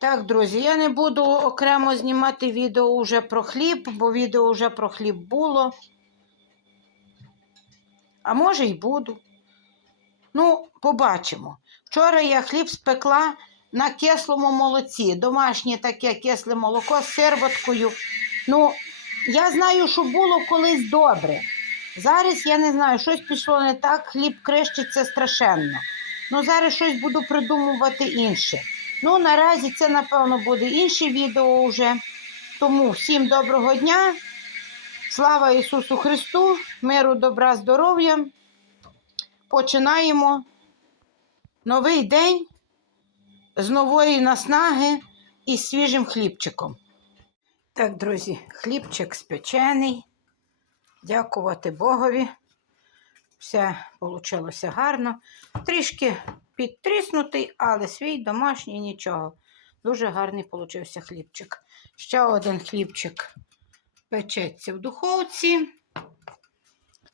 Так, друзі, я не буду окремо знімати відео вже про хліб, бо відео вже про хліб було. А може й буду. Ну, побачимо. Вчора я хліб спекла на кислому молоці. Домашнє таке кисле молоко з сирваткою. Ну, я знаю, що було колись добре. Зараз я не знаю, щось пішло не так, хліб крищиться страшенно. Ну, зараз щось буду придумувати інше. Ну, наразі це, напевно, буде інше відео вже. Тому всім доброго дня. Слава Ісусу Христу, миру, добра, здоров'я. Починаємо новий день з нової наснаги і свіжим хлібчиком. Так, друзі, хлібчик спечений. Дякувати Богові. Все вийшло гарно. Трішки підтріснутий, але свій домашній нічого. Дуже гарний получився хлібчик. Ще один хлібчик печеться в духовці.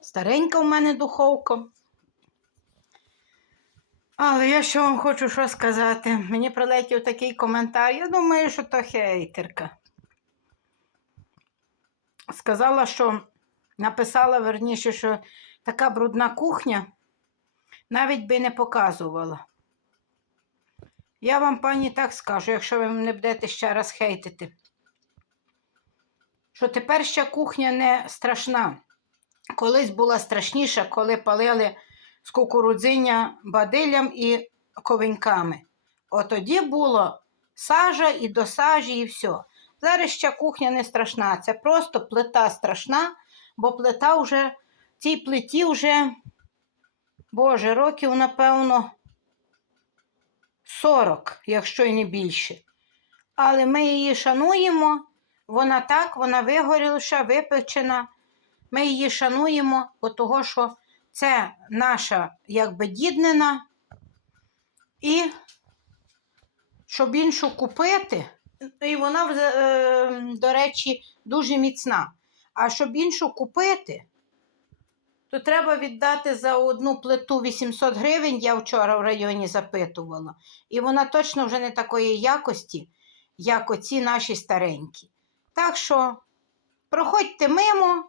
Старенька в мене духовка. Але я що вам хочу що сказати. Мені прилетів такий коментар. Я думаю, що то хейтерка. Сказала, що написала верніше, що така брудна кухня навіть би не показувала. Я вам, пані, так скажу, якщо ви не будете ще раз хейтити, що тепер ще кухня не страшна. Колись була страшніша, коли палили з кукурудзиння бадиллям і ковеньками. От тоді було сажа і до сажі, і все. Зараз ще кухня не страшна. Це просто плита страшна, бо плита вже, цій плиті вже, Боже, років, напевно, 40, якщо й не більше. Але ми її шануємо, вона так, вона вигорілша, випечена. Ми її шануємо, бо того, що це наша якби діднина. І щоб іншу купити, і вона, е, до речі, дуже міцна. А щоб іншу купити, то треба віддати за одну плиту 800 гривень, я вчора в районі запитувала. І вона точно вже не такої якості, як оці наші старенькі. Так що проходьте мимо,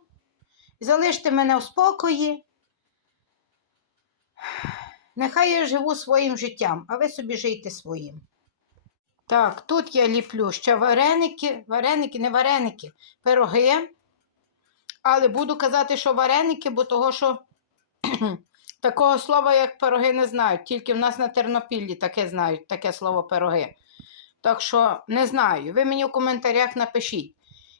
залиште мене в спокої. Нехай я живу своїм життям, а ви собі жийте своїм. Так, тут я ліплю ще вареники, вареники, не вареники, пироги. Але буду казати, що вареники, бо того, що такого слова, як пироги, не знають. Тільки в нас на Тернопіллі таке знають, таке слово пироги. Так що не знаю. Ви мені в коментарях напишіть,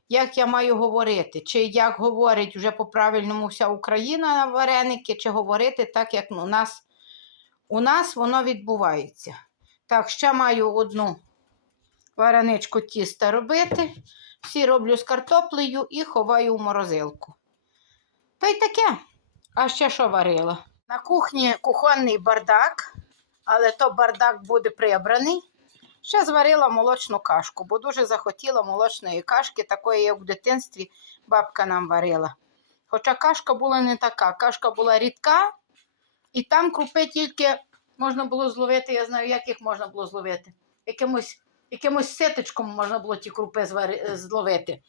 як я маю говорити, чи як говорить вже по-правильному вся Україна на вареники, чи говорити так, як у нас, у нас воно відбувається. Так, ще маю одну вареничку тіста робити. Всі роблю з картоплею і ховаю в морозилку. Та й таке. А ще що варила? На кухні кухонний бардак, але то бардак буде прибраний. Ще зварила молочну кашку, бо дуже захотіла молочної кашки, такої, як в дитинстві бабка нам варила. Хоча кашка була не така, кашка була рідка, і там крупи тільки можна було зловити, я знаю, як їх можна було зловити. Якимось якимось ситочком можна було ті крупи звари- зловити.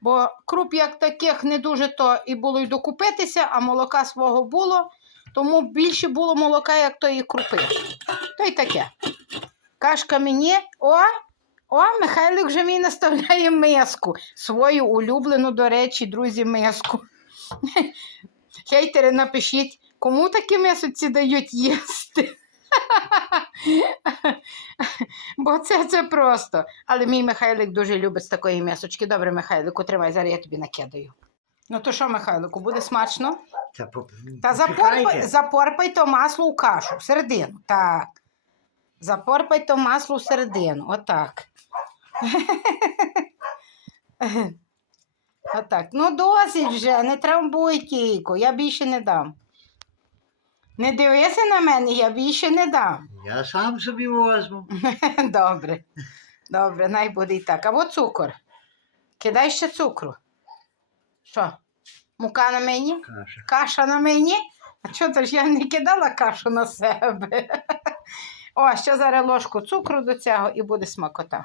Бо круп як таких не дуже то і було й докупитися, а молока свого було, тому більше було молока, як тої крупи. То й таке. Кашка мені, о, о, Михайлик вже мені наставляє миску. Свою улюблену, до речі, друзі, миску. Хейтери, напишіть, кому такі мисоці дають їсти. Бо це, це просто. Але мій Михайлик дуже любить з такої м'ясочки. Добре, Михайлику, тримай, зараз я тобі накидаю. Ну то що, Михайлику, буде смачно? Та, по... Та запорпай, запорпай то масло у кашу, всередину. Так. Запорпай то масло всередину. Отак. Отак. Ну, досить вже, не трамбуй кійку, я більше не дам. Не дивися на мене, я більше не дам. Я сам собі возьму. Добре. Добре, най буде і так. А от цукор. Кидай ще цукру. Що? Мука на мені? Каша. Каша на мені? А що то ж я не кидала кашу на себе? О, ще зараз ложку цукру до цього і буде смакота.